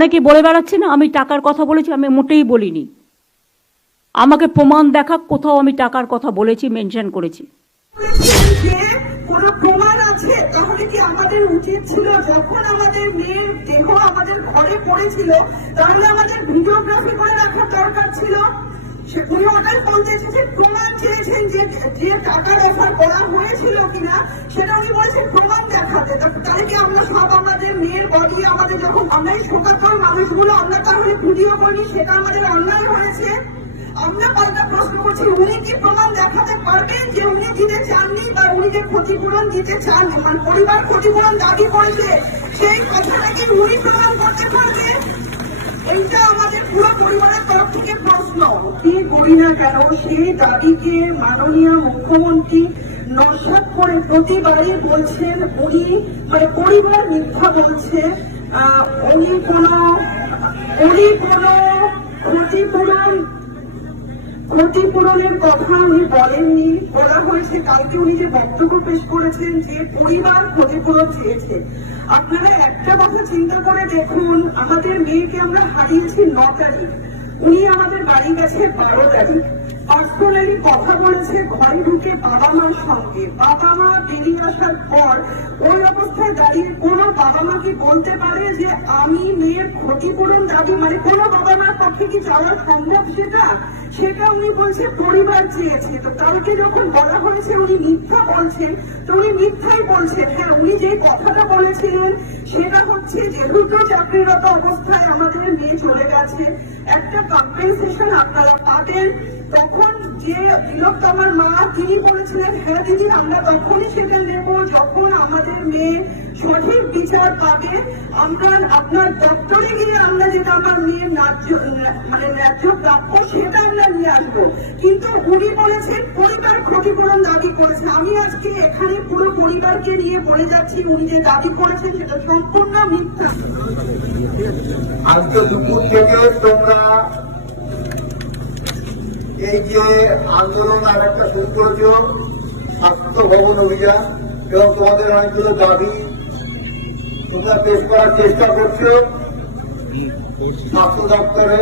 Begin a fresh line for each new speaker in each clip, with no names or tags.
অনেকে বলে বেড়াচ্ছে না, আমি টাকার কথা বলেছি, আমি মোটেই বলিনি। আমাকে প্রমাণ দেখা, কোথাও আমি টাকার কথা বলেছি, মেনশন করেছি।
ছিল তাহলে আমাদের ভিডিওগ্রাফি করে রাখার দরকার ছিল? উনি ওটাই বলতে এসেছেন প্রমাণ চেয়েছেন যে যে টাকার অফার করা হয়েছিল কিনা, সেটা উনি বলেছেন প্রমাণ দেখাতে। তাহলে কি আমরা সব আমাদের মেয়ের বডি আমাদের যখন আমরা এই শোকাতর মানুষগুলো, আমরা তাহলে ভিডিও করি, সেটা আমাদের অন্যায় হয়েছে? আমরা পাল্টা প্রশ্ন করছি, উনি কি প্রমাণ দেখাতে পারবেন যে উনি দিতে চাননি বা উনি যে ক্ষতিপূরণ দিতে চান মানে পরিবার ক্ষতিপূরণ দাবি করেছে, সেই কথাটা কি উনি প্রমাণ করতে পারবেন এইটা আমাদের পুরো পরিবারের তরফ থেকে করি না কেন? সেই দাবিকে মাননীয় মুখ্যমন্ত্রী নস্বাত করে প্রতিবারই বলছেন, উনি মানে পরিবার মিথ্যা বলছে। উনি কোনো উনি কোনো ক্ষতিপূরণ, ক্ষতিপূরণের কথা উনি বলেননি। বলা হয়েছে, কালকে উনি যে বক্তব্য পেশ করেছেন যে পরিবার ক্ষতিপূরণ চেয়েছে। আপনারা একটা কথা চিন্তা করে দেখুন, আমাদের মেয়েকে আমরা হারিয়েছি ন তারিখ। উনি আমাদের বাড়ির কাছে বারো তারিখ পার্সোনালি কথা বলেছে ঘরে ঢুকে বাবা মার সঙ্গে। বাবা মা বেরিয়ে আসার পর ওই অবস্থায় দাঁড়িয়ে কোনো বাবা মা কি বলতে পারে যে, আমি মেয়ের ক্ষতিপূরণ দাবি মানে কোনো বাবা মার পক্ষে কি যাওয়া সম্ভব সেটা? সেটা উনি বলছে, পরিবার চেয়েছে। তো কালকে যখন বলা হয়েছে, উনি মিথ্যা বলছেন, তো উনি মিথ্যাই বলছেন। হ্যাঁ উনি যে কথাটা বলেছিলেন, সেটা হচ্ছে যেহেতু চাকরিরত অবস্থায় আমাদের মেয়ে চলে গেছে। একটা কম্পেনসেশন আপনারা পাবেন। তখন যে তিলকতামার মা, তিনি বলেছিলেন হ্যাঁ দিদি, আমরা তখনই সেটা নেব যখন আমাদের মেয়ে সঠিক বিচার পাবে। আমরা, আপনার দপ্তরে গিয়ে আমরা যেটা আমার মেয়ের ন্যায্য মানে ন্যায্য প্রাপ্য সেটা আমরা নিয়ে আসব। কিন্তু উনি বলেছেন, পরিবার ক্ষতিপূরণ দাবি করেছে। আমি আজকে এখানে পুরো পরিবারকে নিয়ে বলে যাচ্ছি, উনি যে দাবি করেছেন সেটা সম্পূর্ণ মিথ্যা।
আজকে দুপুর থেকে তোমরা এই যে আন্দোলন আর একটা শুরু করেছ, স্বাস্থ্য ভবন অভিযান, এবং তোমাদের অনেকগুলো দাবি, তোমরা পেশ করার চেষ্টা করছ স্বাস্থ্য দপ্তরে,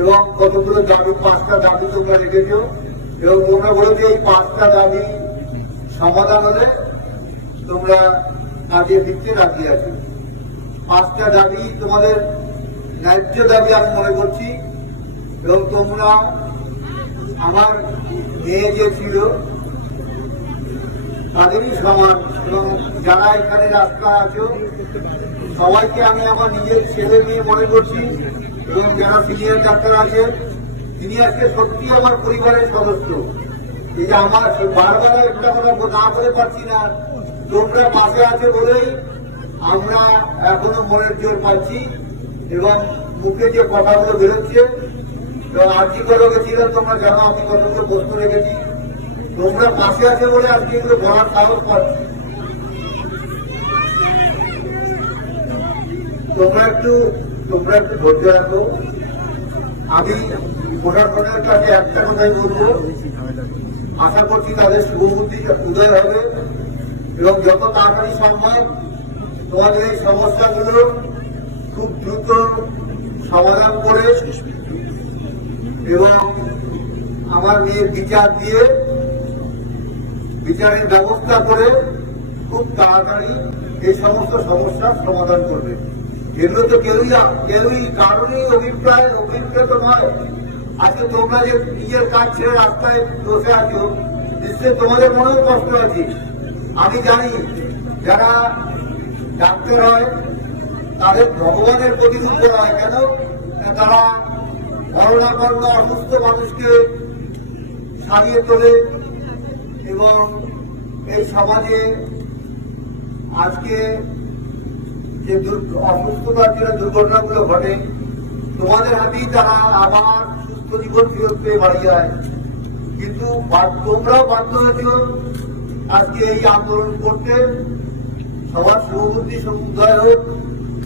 এবং কতগুলো দাবি, পাঁচটা দাবি তোমরা রেখেছ, এবং তোমরা বলেছ এই পাঁচটা দাবি সমাধান হলে তোমরা কাজে দিচ্ছে রাজি আছো। পাঁচটা দাবি তোমাদের ন্যায্য দাবি আমি মনে করছি, এবং তোমরা আমার মেয়ে যে ছিল, তাদেরই সমান এবং যারা এখানে রাস্তা আছো, সবাইকে আমি আমার নিজের ছেলে মেয়ে মনে করছি, এবং যারা সিনিয়র ডাক্তার আছেন তিনি আজকে সত্যি আমার পরিবারের সদস্য। এই যে আমার বারবার একটা কথা না করে পারছি না। তোমরা পাশে আছে বলেই আমরা এখনও মনের জোর পাচ্ছি, এবং মুখে যে কথাগুলো বেরোচ্ছে এবং আজকে করে গেছিলাম তোমরা জানো আমি কতগুলো বস্তু রেখেছি। তোমরা পাশে আছে বলে আজকে এগুলো বলার সাহস পাচ্ছি। তোমরা একটু তোমরা একটু ধৈর্য রাখো। আমি প্রশাসনের কাছে একটা কথাই বলব। আশা করছি তাদের শুভবুদ্ধি উদয় হবে। এবং যত তাড়াতাড়ি সম্ভব তোমাদের এই সমস্যাগুলো খুব দ্রুত সমাধান করে এবং আমার মেয়ের বিচার দিয়ে বিচারের ব্যবস্থা করে খুব তাড়াতাড়ি এই সমস্ত সমস্যার সমাধান করবে। এগুলো তো কেউই কেউই কারণেই অভিপ্রায় অভিপ্রেত নয়। আজকে তোমরা যে নিজের কাজ ছেড়ে রাস্তায় বসে আছো, নিশ্চয়ই তোমাদের মনেও কষ্ট আছে। আমি জানি যারা ডাক্তার হয়, তাদের ভগবানের করা হয় কেন? তারা করোনাপন্ন অসুস্থ মানুষকে সারিয়ে তোলে এবং এই সমাজে আজকে যে অসুস্থতার জন্য দুর্ঘটনাগুলো ঘটে, তোমাদের হাতেই তারা আবার সুস্থ জীবন ফিরত পেয়ে বাড়ি যায়। কিন্তু তোমরাও বাধ্য হয়েছ আজকে এই আন্দোলন করতে। সবার শুভবুদ্ধি সমুদয় হোক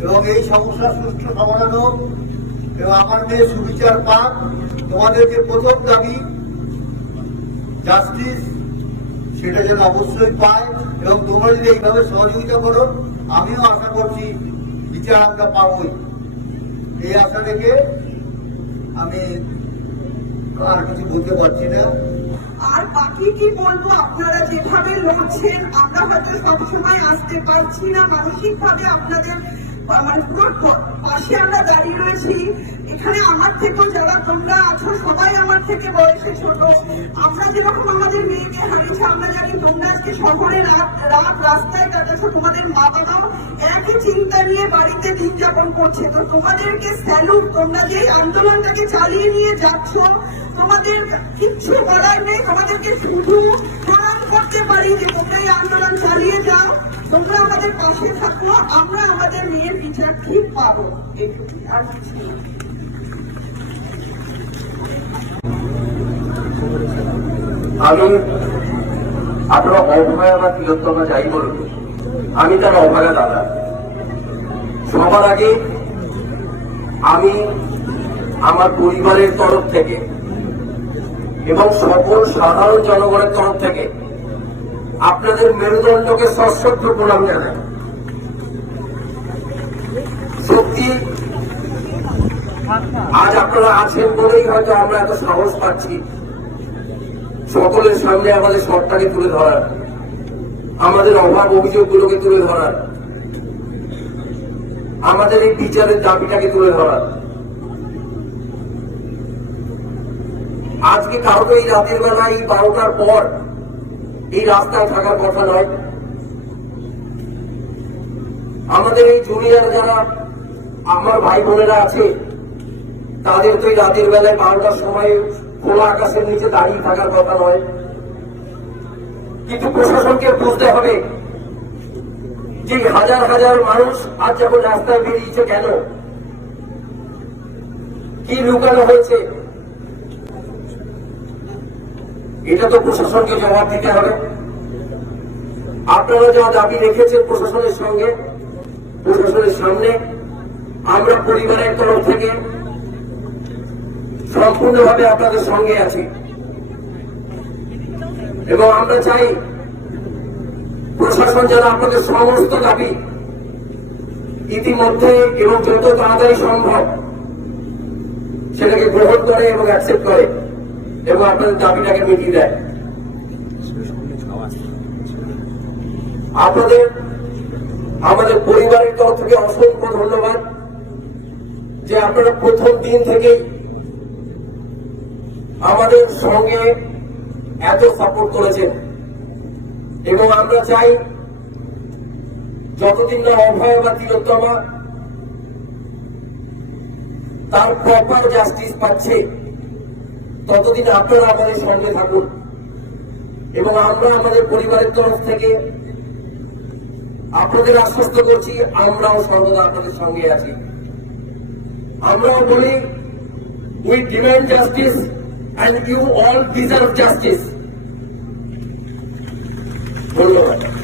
এবং এই সমস্যার সুষ্ঠু সমাধান হোক। আমার মেয়ে সুবিচার পাক। তোমাদের যে প্রথম দাবি জাস্টিস সেটা যেন অবশ্যই পায় এবং তোমরা যদি এইভাবে সহযোগিতা করো, আমিও আশা করছি বিচার আমরা পাবই। এই আশা রেখে আমি আর কিছু বলতে পারছি না।
আর বাকি কি বলব, আপনারা যেভাবে লড়ছেন, আমরা হয়তো সবসময় আসতে পারছি না মানসিক ভাবে আপনাদের মানে পাশে আমরা দাঁড়িয়ে রয়েছি। এখানে আমার থেকেও যারা তোমরা আছো, সবাই আমার থেকে বয়সে ছোট। আমরা যেরকম আমাদের মেয়েকে হারিয়েছি, আমরা জানি তোমরা আজকে শহরে রাত রাত রাস্তায় কাটাচ্ছ, তোমাদের মা বাবাও একই চিন্তা নিয়ে বাড়িতে দিন যাপন করছে। তো তোমাদেরকে স্যালুট তোমরা যে আন্দোলনটাকে চালিয়ে নিয়ে যাচ্ছ তোমাদের কিচ্ছু বলার নেই তোমাদেরকে শুধু প্রণাম করতে পারি যে তোমরা এই আন্দোলন চালিয়ে যাও। তোমরা আমাদের পাশে থাকো, আমরা আমাদের মেয়ের বিচার ঠিক পাবো। কিছু
আমি আপনারা অভয়া বা তিলোত্তমা যাই বলুন, আমি তার অভয়া দাদা। সবার আগে আমি আমার পরিবারের তরফ থেকে এবং সকল সাধারণ জনগণের তরফ থেকে আপনাদের মেরুদণ্ডকে সশ্রদ্ধ প্রণাম জানাই। সত্যি, আজ আপনারা আছেন বলেই হয়তো আমরা এত সাহস পাচ্ছি। সকলের সামনে আমাদের সবটাকে তুলে ধরার, আমাদের অভাব অভিযোগগুলোকে তুলে ধরার, আমাদের এই বিচারের দাবিটাকে তুলে ধরার। আজকে কাউকে এই রাতের বেলা এই বারোটার পর এই রাস্তায় থাকার কথা নয়। আমাদের এই জুনিয়র যারা, আমার ভাই বোনেরা আছে, তাদের তো এই রাতের বেলায় বারোটার সময় খোলা আকাশের নিচে দাঁড়িয়ে থাকার কথা নয়। কিন্তু প্রশাসনকে বুঝতে হবে যে হাজার হাজার মানুষ আজ যখন রাস্তায় বেরিয়েছে কেন? কি লুকানো হয়েছে? এটা তো প্রশাসনকে জবাব দিতে হবে। আপনারা যা দাবি রেখেছেন প্রশাসনের সঙ্গে, প্রশাসনের সামনে, আমরা পরিবারের তরফ থেকে সম্পূর্ণভাবে আপনাদের সঙ্গে আছি। এবং আমরা চাই প্রশাসন যেন আপনাদের সমস্ত দাবি ইতিমধ্যে এবং যত তাড়াতাড়ি সম্ভব সেটাকে গ্রহণ করে এবং অ্যাকসেপ্ট করে। এবং আপনাদের দাবিটাকে মিটিয়ে দেয়। আপনাদের, আমাদের পরিবারের তরফ থেকে অসংখ্য ধন্যবাদ যে আপনারা প্রথম দিন থেকেই আমাদের সঙ্গে এত সাপোর্ট করেছেন। এবং আমরা চাই যতদিন না অভয় বা তিলোত্তমা তার প্রপার জাস্টিস পাচ্ছে। ততদিন আপনারা আমাদের সঙ্গে থাকুন। এবং আমরা আমাদের পরিবারের তরফ থেকে আপনাদের আশ্বস্ত করছি, আমরাও সর্বদা আপনাদের সঙ্গে আছি। আমরাও বলি we demand justice and you all deserve justice ধন্যবাদ।